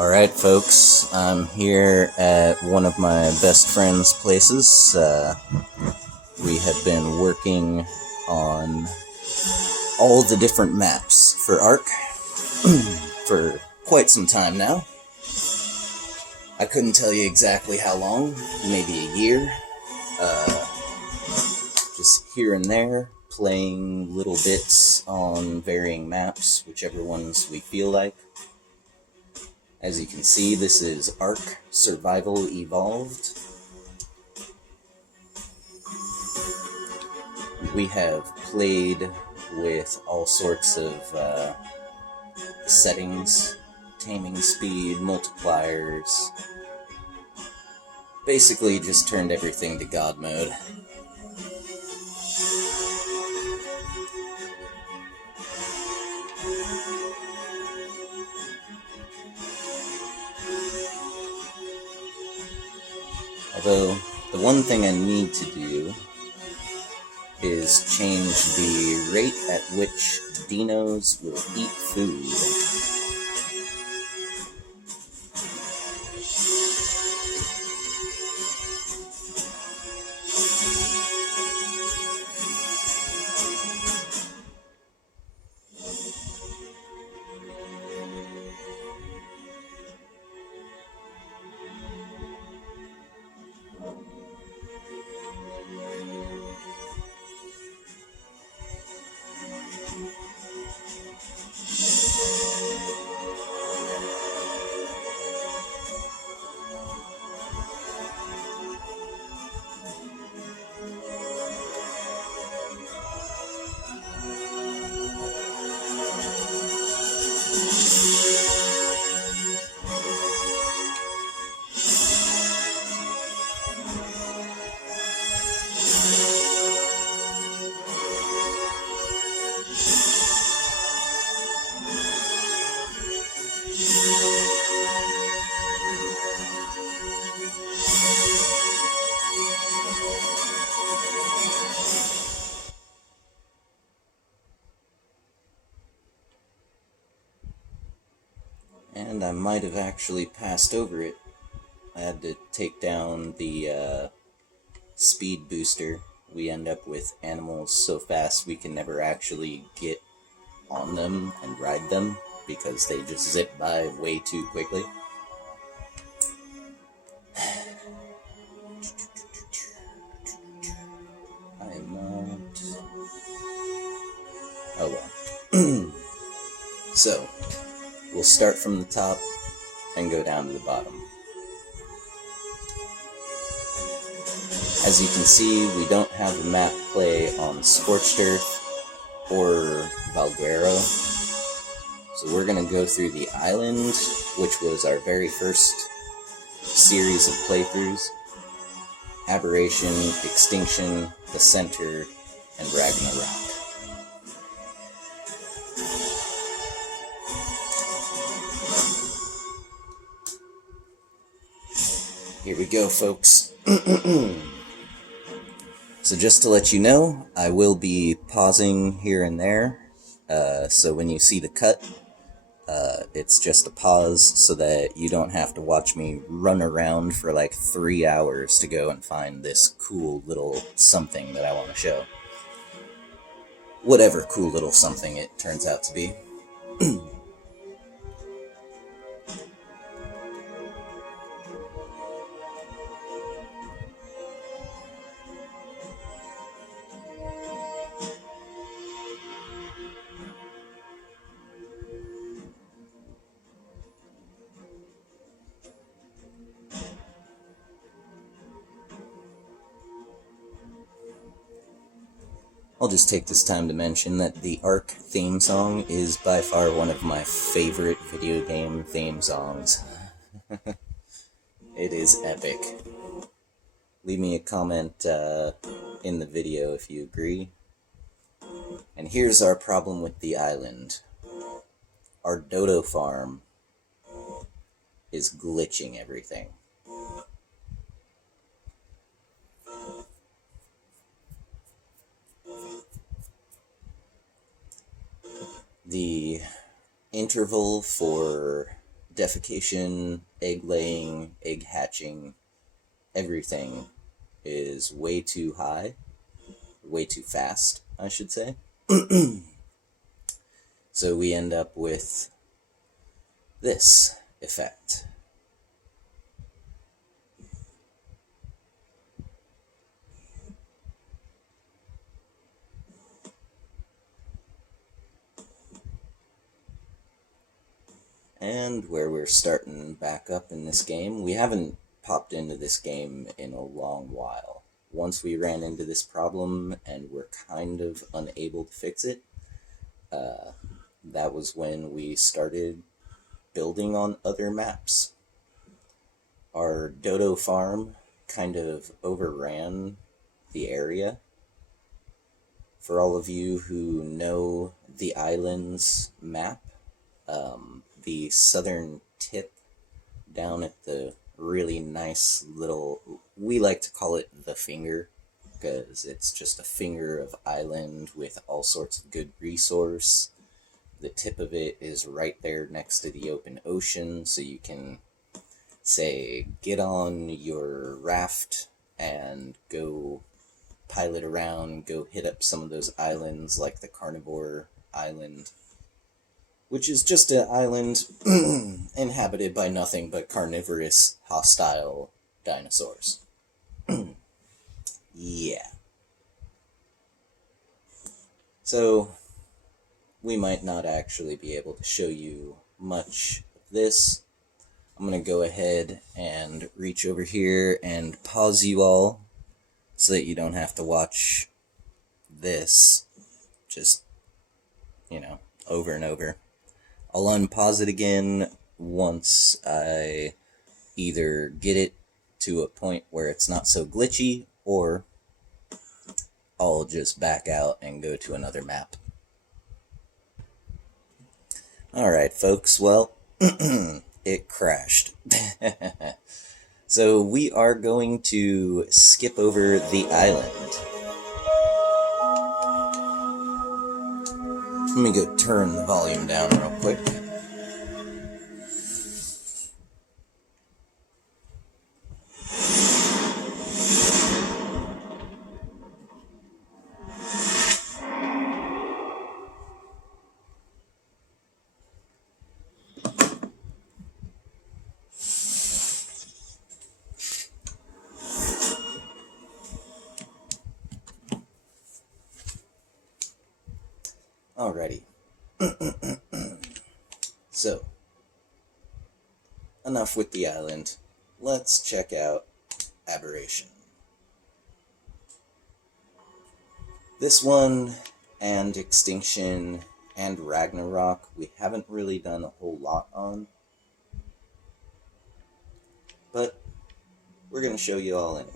Alright, folks, I'm here at one of my best friend's places. We have been working on all the different maps for ARK for quite some time now. I couldn't tell you exactly how long, maybe a year. Just here and there, playing little bits on varying maps, whichever ones we feel like. As you can see, this is ARK Survival Evolved. We have played with all sorts of settings, taming speed, multipliers. Basically just turned everything to God mode. Although, the one thing I need to do is change the rate at which dinos will eat food. And I might have actually passed over it. I had to take down the speed booster. We end up with animals so fast we can never actually get on them and ride them because they just zip by way too quickly. I am not... Oh well. So, we'll start from the top and go down to the bottom. As you can see, we don't have a map play on Scorched Earth or Valguero. So we're going to go through the island, which was our very first series of playthroughs. Aberration, Extinction, The Center, and Ragnarok. Here we go, folks. So just to let you know, I will be pausing here and there. So when you see the cut, it's just a pause so that you don't have to watch me run around for like 3 hours to go and find this cool little something that I want to show. Whatever cool little something it turns out to be. I'll just take this time to mention that the ARK theme song is by far one of my favorite video game theme songs. It is epic. Leave me a comment in the video if you agree. And here's our problem with the island. Our dodo farm is glitching everything. The interval for defecation, egg laying, egg hatching, everything is way too high, way too fast, I should say. So we end up with this effect. And where we're starting back up in this game, we haven't popped into this game in a long while. Once we ran into this problem and were kind of unable to fix it, that was when we started building on other maps. Our dodo farm kind of overran the area. For all of you who know the islands map, the southern tip down at the really nice little, we like to call it the finger, because it's just a finger of island with all sorts of good resource. The tip of it is right there next to the open ocean, so you can, say, get on your raft and go pilot around, go hit up some of those islands like the Carnivore Island, which is just an island inhabited by nothing but carnivorous, hostile dinosaurs. Yeah. So, we might not actually be able to show you much of this. I'm going to go ahead and reach over here and pause you all so that you don't have to watch this just, over and over. I'll unpause it again once I either get it to a point where it's not so glitchy, or I'll just back out and go to another map. Alright, folks, well, it crashed. So we are going to skip over the island. Let me go turn the volume down real quick. Alrighty. So, enough with the island. Let's check out Aberration. This one, and Extinction, and Ragnarok, we haven't really done a whole lot on. But, we're going to show you all anyway.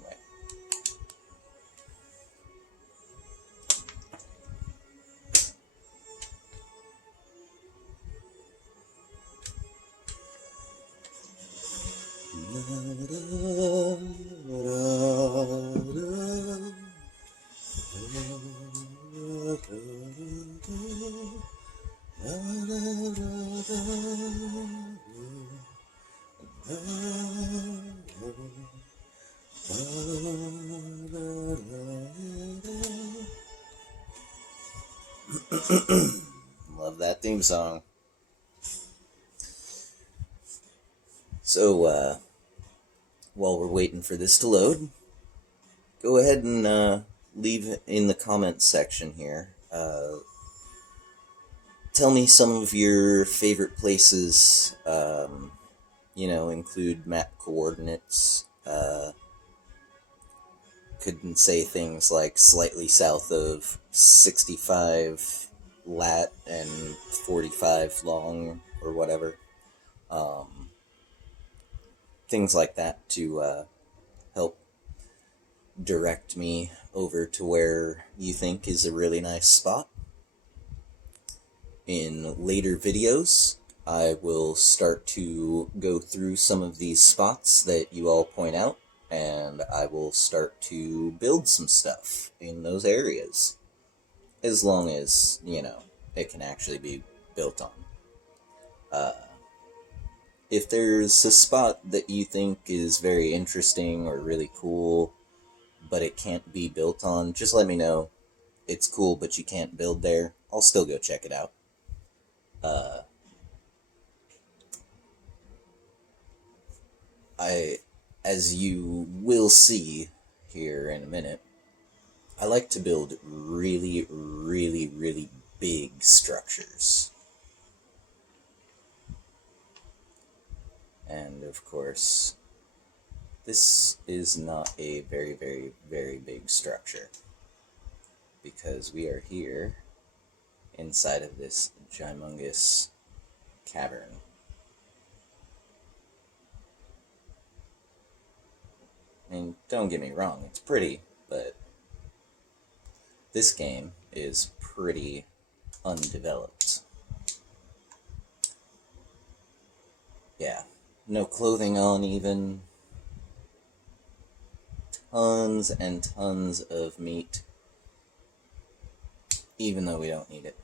Love that theme song. So, while we're waiting for this to load, go ahead and leave in the comments section here. Tell me some of your favorite places, include map coordinates. Couldn't say things like slightly south of 65 lat and 45 long or whatever. Things like that to help direct me over to where you think is a really nice spot. In later videos, I will start to go through some of these spots that you all point out, and I will start to build some stuff in those areas, as long as, it can actually be built on. if there's a spot that you think is very interesting or really cool, but it can't be built on, just let me know. It's cool, but you can't build there. I'll still go check it out. Uh, as you will see here in a minute, I like to build really, really, really big structures. And of course, this is not a very, very, very big structure, because we are here inside of this gymongous cavern. I mean, don't get me wrong, it's pretty, but this game is pretty undeveloped. Yeah, no clothing on even. Tons and tons of meat, even though we don't need it.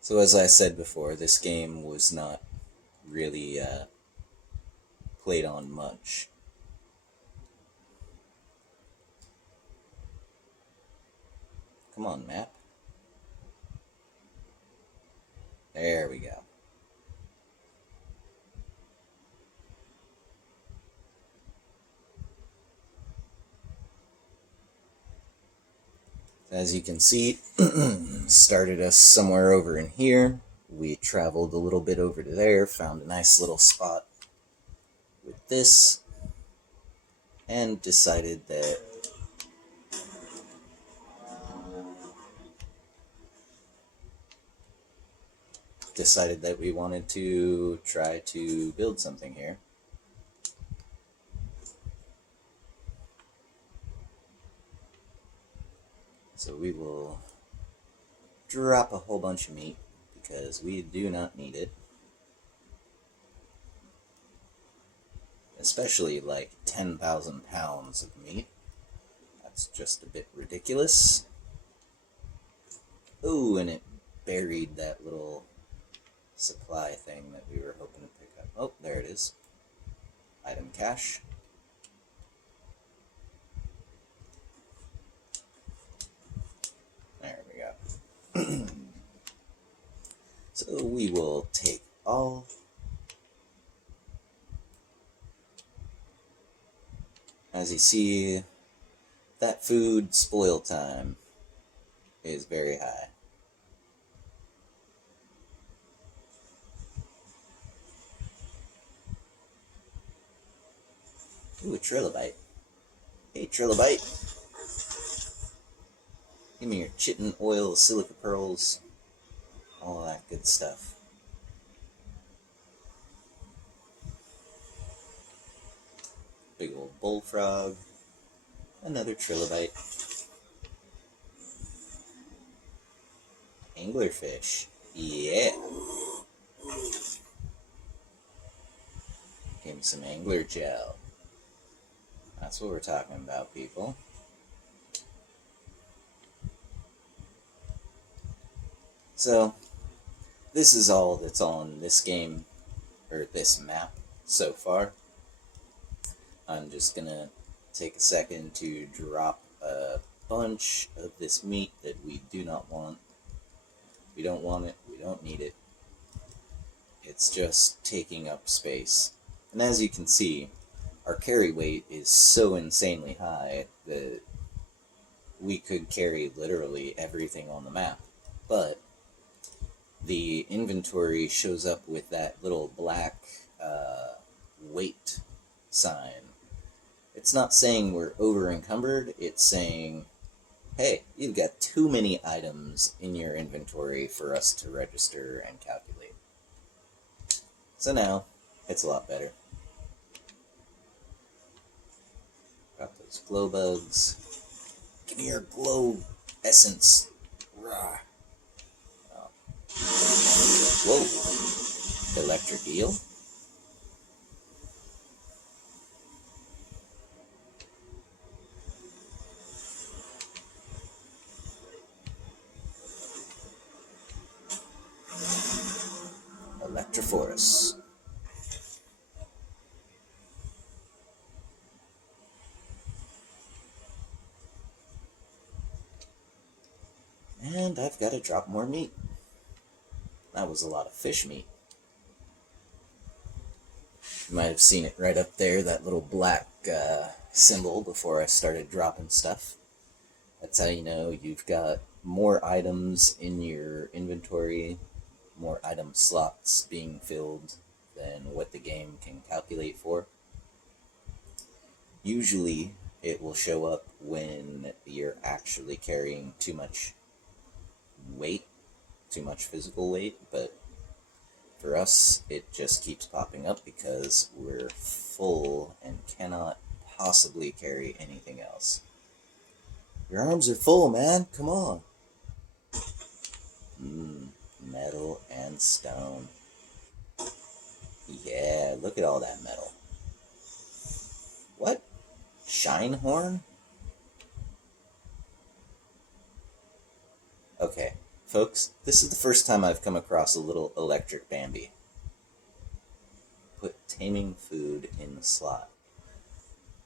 So as I said before, this game was not really played on much. Come on, map. There we go. As you can see, started us somewhere over in here. We traveled a little bit over to there, found a nice little spot with this, and decided that we wanted to try to build something here. So we will drop a whole bunch of meat, because we do not need it. Especially like 10,000 pounds of meat. That's just a bit ridiculous. Ooh, and it buried that little supply thing that we were hoping to pick up. Oh, there it is. Item cache. There we go. So we will take all. As you see, that food spoil time is very high. Ooh, a trilobite. Hey, trilobite. Give me your chitin oil, silica pearls, all that good stuff. Big old bullfrog. Another trilobite. Anglerfish. Yeah. Give me some angler gel. That's what we're talking about, people. So, this is all that's on this game, or this map, so far. I'm just gonna take a second to drop a bunch of this meat that we do not want. We don't want it, we don't need it. It's just taking up space. And as you can see, our carry weight is so insanely high that we could carry literally everything on the map. But the inventory shows up with that little black weight sign. It's not saying we're over encumbered, it's saying, hey, you've got too many items in your inventory for us to register and calculate. So now, it's a lot better. Got those glow bugs. Give me your glow essence. Rah. Oh. Whoa. Electric eel. for us. And I've got to drop more meat. That was a lot of fish meat. You might have seen it right up there, that little black symbol before I started dropping stuff. That's how you know you've got more items in your inventory, more item slots being filled than what the game can calculate for. Usually it will show up when you're actually carrying too much weight, too much physical weight, but for us it just keeps popping up because we're full and cannot possibly carry anything else. Your arms are full, man, come on. Metal and stone. Yeah, look at all that metal. What? Shinehorn? Okay, folks, this is the first time I've come across a little electric Bambi. Put taming food in the slot.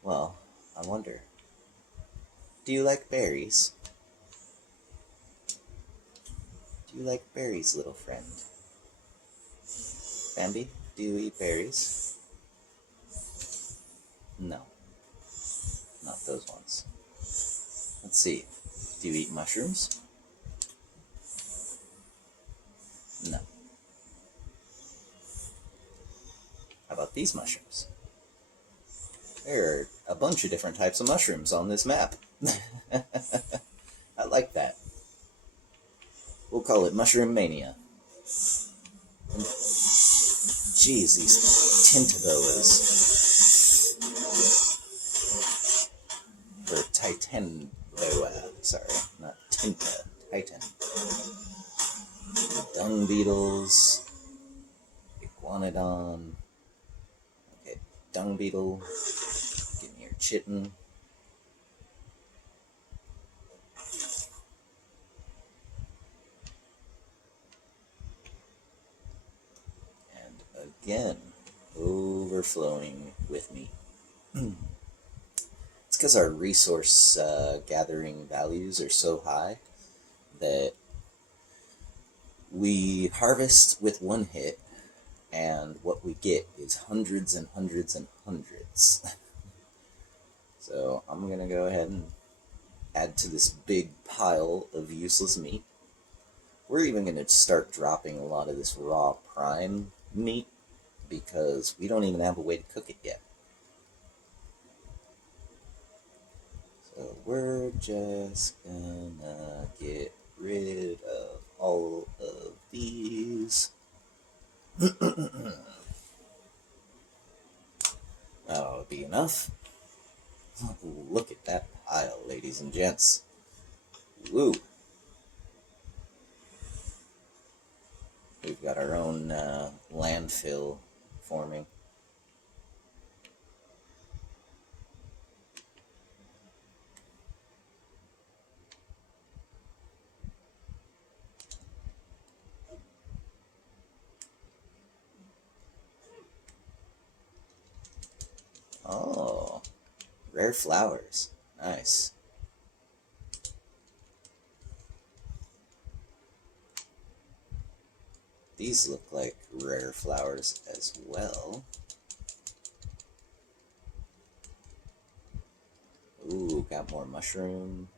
Well, I wonder. Do you like berries? Do you like berries, little friend? Bambi, do you eat berries? No. Not those ones. Let's see. Do you eat mushrooms? No. How about these mushrooms? There are a bunch of different types of mushrooms on this map. I like that. We'll call it Mushroom Mania. Jeez, these tintaboas. Or titanboa. Sorry, not tinta. Titan. Dung beetles. Iguanodon. Okay, dung beetle. Give me your chitin. And again, overflowing with meat. It's because our resource gathering values are so high that we harvest with one hit, and what we get is hundreds and hundreds and hundreds. So I'm going to go ahead and add to this big pile of useless meat. We're even going to start dropping a lot of this raw prime meat because we don't even have a way to cook it yet. So we're just gonna get rid of all of these. That'll be enough. Look at that pile, ladies and gents. Woo! We've got our own landfill forming. Oh, rare flowers. Nice. These look like rare flowers as well. Ooh, got more mushroom.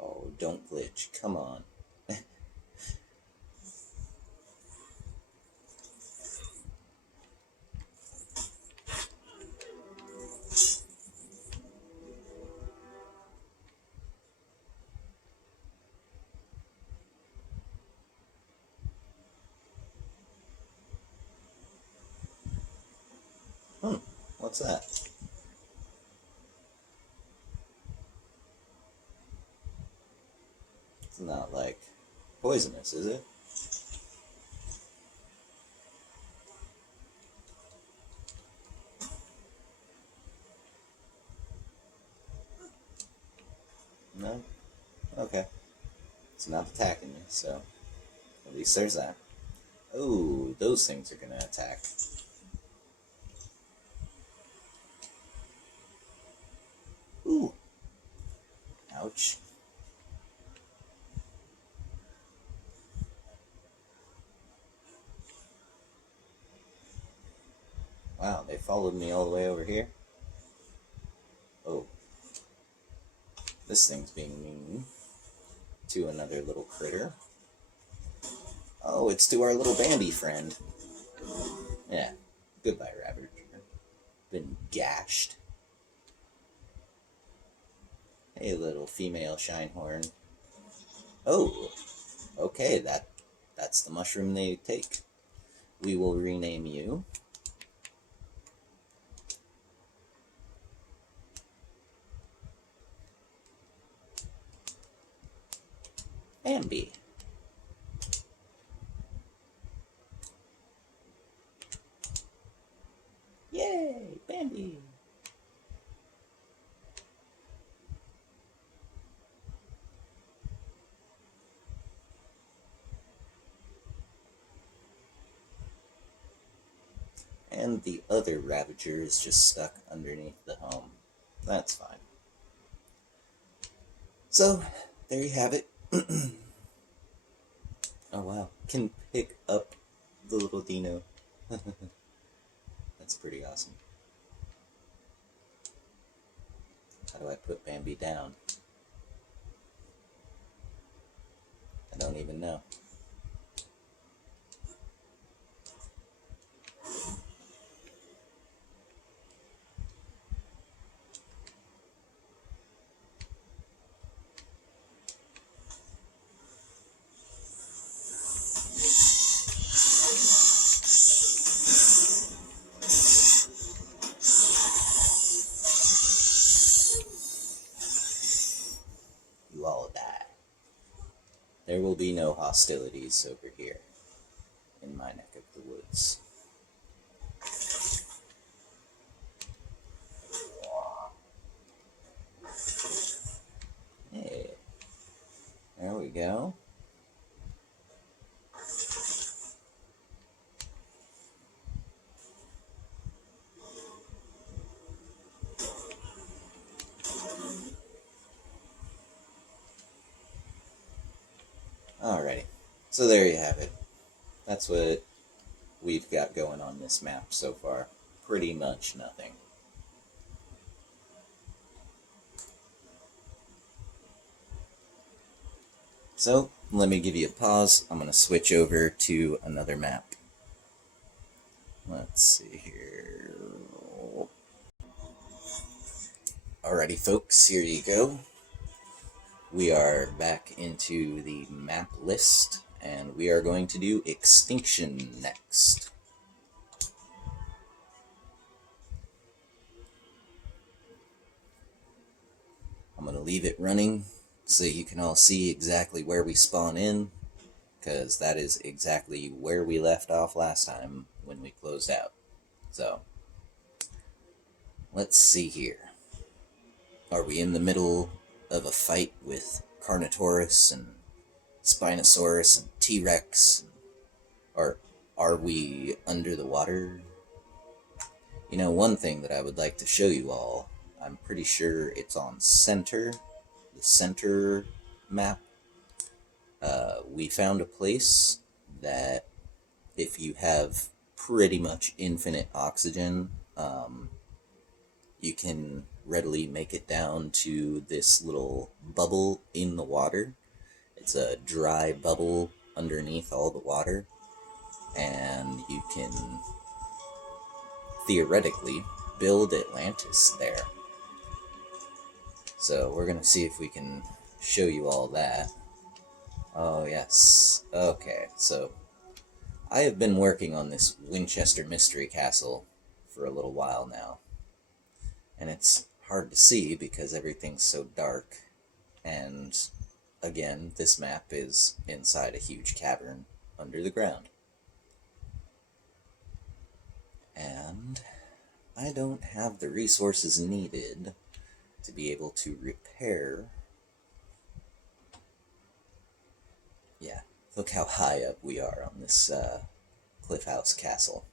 Oh, don't glitch. Come on. What's that? It's not like poisonous, is it? No, Okay. It's not attacking me, so at least there's that. Oh, those things are gonna attack. Ooh. Ouch. Wow, they followed me all the way over here. Oh. This thing's being mean to another little critter. Oh, it's to our little Bambi friend. Yeah. Goodbye, Rabbit. Been gashed. Hey, little female Shinehorn. Oh, okay, that's the mushroom they take. We will rename you Bambi. Yay, Bambi! And the other Ravager is just stuck underneath the home. That's fine. So, there you have it. Oh wow, can pick up the little dino. That's pretty awesome. How do I put Bambi down? I don't even know. You all die. There will be no hostilities over here in my neck of the woods. Hey, there we go. Alrighty, so there you have it. That's what we've got going on this map so far. Pretty much nothing. So, let me give you a pause. I'm going to switch over to another map. Let's see here. Alrighty, folks, here you go. We are back into the map list, and we are going to do Extinction next. I'm going to leave it running so you can all see exactly where we spawn in, because that is exactly where we left off last time when we closed out. So, let's see here. Are we in the middle of a fight with Carnotaurus and Spinosaurus and T-Rex? Or are we under the water? You know, one thing that I would like to show you all, I'm pretty sure it's on center, the center map. We found a place that if you have pretty much infinite oxygen, you can readily make it down to this little bubble in the water. It's a dry bubble underneath all the water, and you can theoretically build Atlantis there. So we're gonna see if we can show you all that. Oh yes, okay, so I have been working on this Winchester Mystery Castle for a little while now, and it's hard to see because everything's so dark, and again, this map is inside a huge cavern under the ground. And I don't have the resources needed to be able to repair Look how high up we are on this cliff house castle.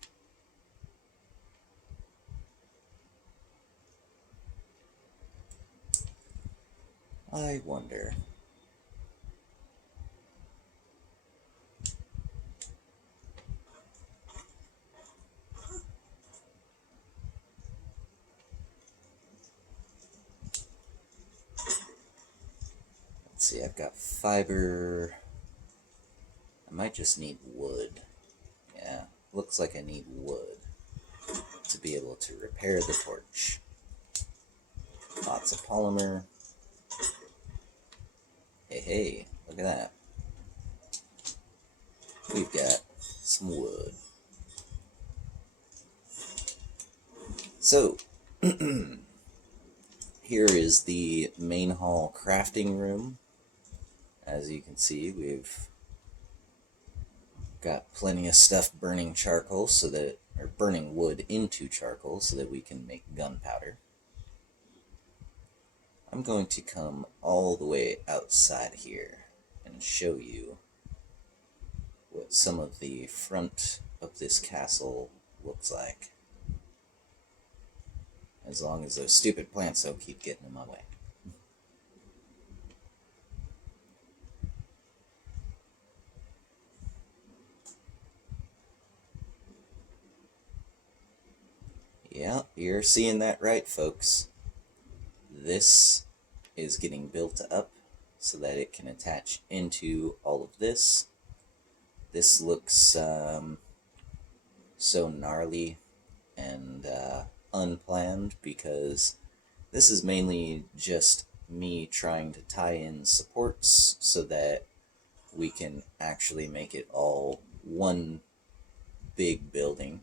I wonder. Let's see, I've got fiber. I might just need wood. Yeah, looks like I need wood to be able to repair the torch. Lots of polymer. Hey, look at that. We've got some wood. So, here is the main hall crafting room. As you can see, we've got plenty of stuff burning charcoal or burning wood into charcoal so that we can make gunpowder. I'm going to come all the way outside here and show you what some of the front of this castle looks like. As long as those stupid plants don't keep getting in my way. Yeah, you're seeing that right, folks. This is getting built up so that it can attach into all of this. This looks so gnarly and unplanned because this is mainly just me trying to tie in supports so that we can actually make it all one big building.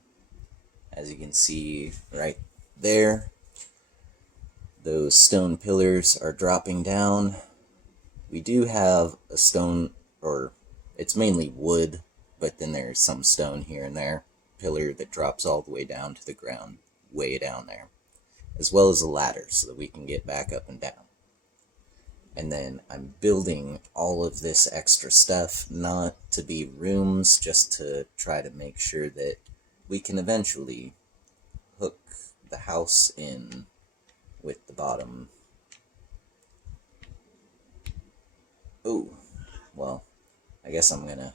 As you can see right there, those stone pillars are dropping down. We do have a stone, or it's mainly wood, but then there's some stone here and there, pillar that drops all the way down to the ground, way down there, as well as a ladder so that we can get back up and down. And then I'm building all of this extra stuff, not to be rooms, just to try to make sure that we can eventually hook the house in with the bottom. Oh, well, I guess I'm gonna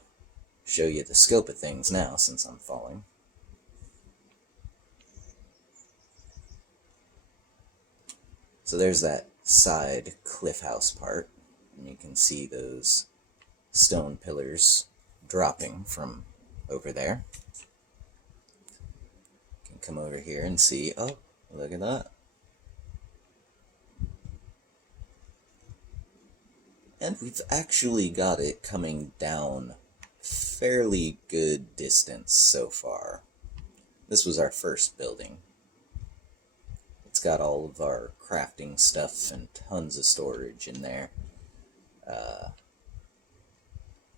show you the scope of things now since I'm falling. So there's that side cliff house part, and you can see those stone pillars dropping from over there. You can come over here and see, oh, look at that. And we've actually got it coming down fairly good distance so far. This was our first building. It's got all of our crafting stuff and tons of storage in there.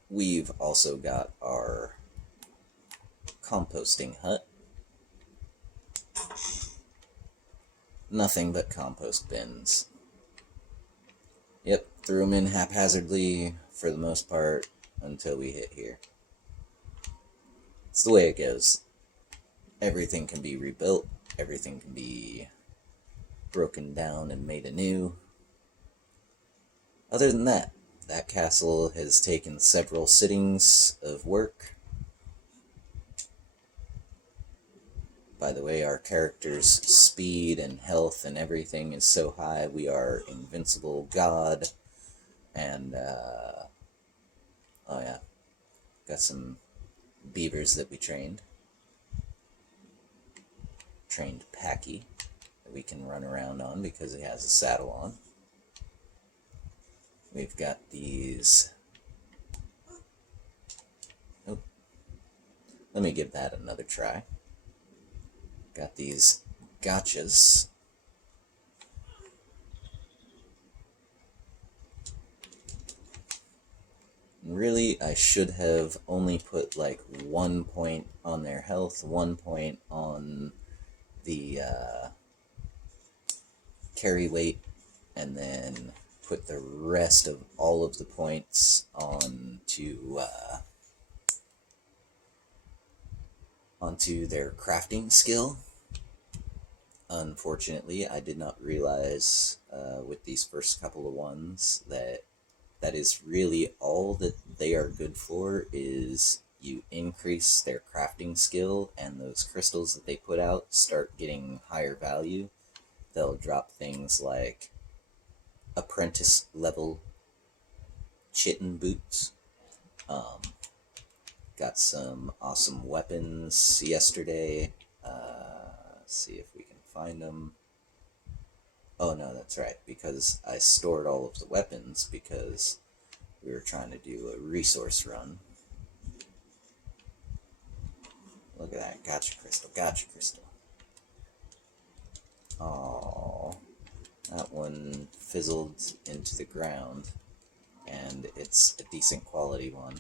We've also got our composting hut. Nothing but compost bins. Yep, threw them in haphazardly for the most part until we hit here. It's the way it goes. Everything can be rebuilt. Everything can be broken down and made anew. Other than that, that castle has taken several sittings of work. By the way, our character's speed and health and everything is so high, we are invincible god. And, oh yeah, got some beavers that we trained. Trained Packy that we can run around on because he has a saddle on. We've got these... Oh, let me give that another try. Got these gotchas. Really, I should have only put like 1 point on their health, 1 point on the carry weight, and then put the rest of all of the points onto their crafting skill. Unfortunately, I did not realize with these first couple of ones that is really all that they are good for. Is you increase their crafting skill, and those crystals that they put out start getting higher value. They'll drop things like apprentice level chitin boots. Got some awesome weapons yesterday. See if we can find them. Oh no, that's right, because I stored all of the weapons because we were trying to do a resource run. Look at that, gotcha crystal, gotcha crystal. Oh, that one fizzled into the ground, and it's a decent quality one.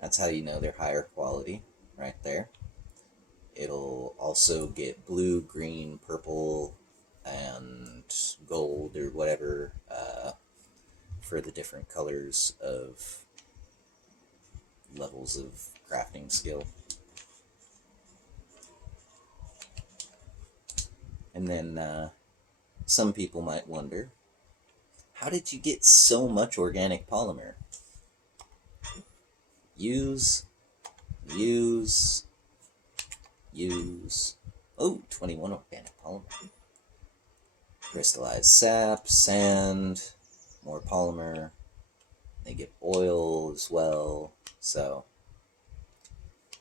That's how you know they're higher quality, right there. It'll also get blue, green, purple, and gold, or whatever, for the different colors of levels of crafting skill. And then some people might wonder, how did you get so much organic polymer? Use. Oh, 21 organic polymer. Crystallized sap, sand, more polymer. They get oil as well. So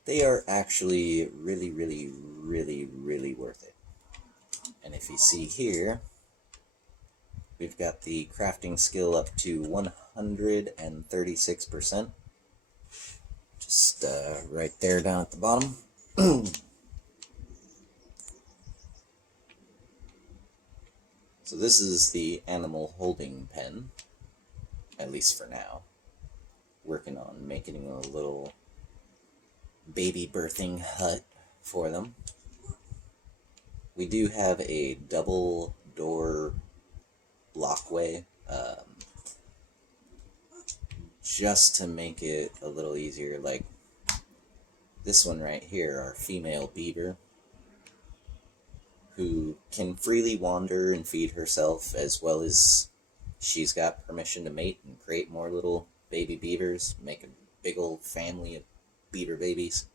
they are actually really, really, really, really worth it. And if you see here, we've got the crafting skill up to 136%. Just right there down at the bottom. So this is the animal holding pen, at least for now. Working on making a little baby birthing hut for them. We do have a double door blockway, just to make it a little easier. Like this one right here, our female beaver, who can freely wander and feed herself, as well as she's got permission to mate and create more little baby beavers, make a big old family of beaver babies.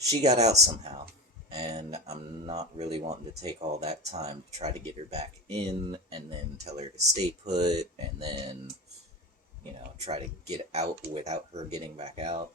She got out somehow, and I'm not really wanting to take all that time to try to get her back in, and then tell her to stay put, and then, try to get out without her getting back out.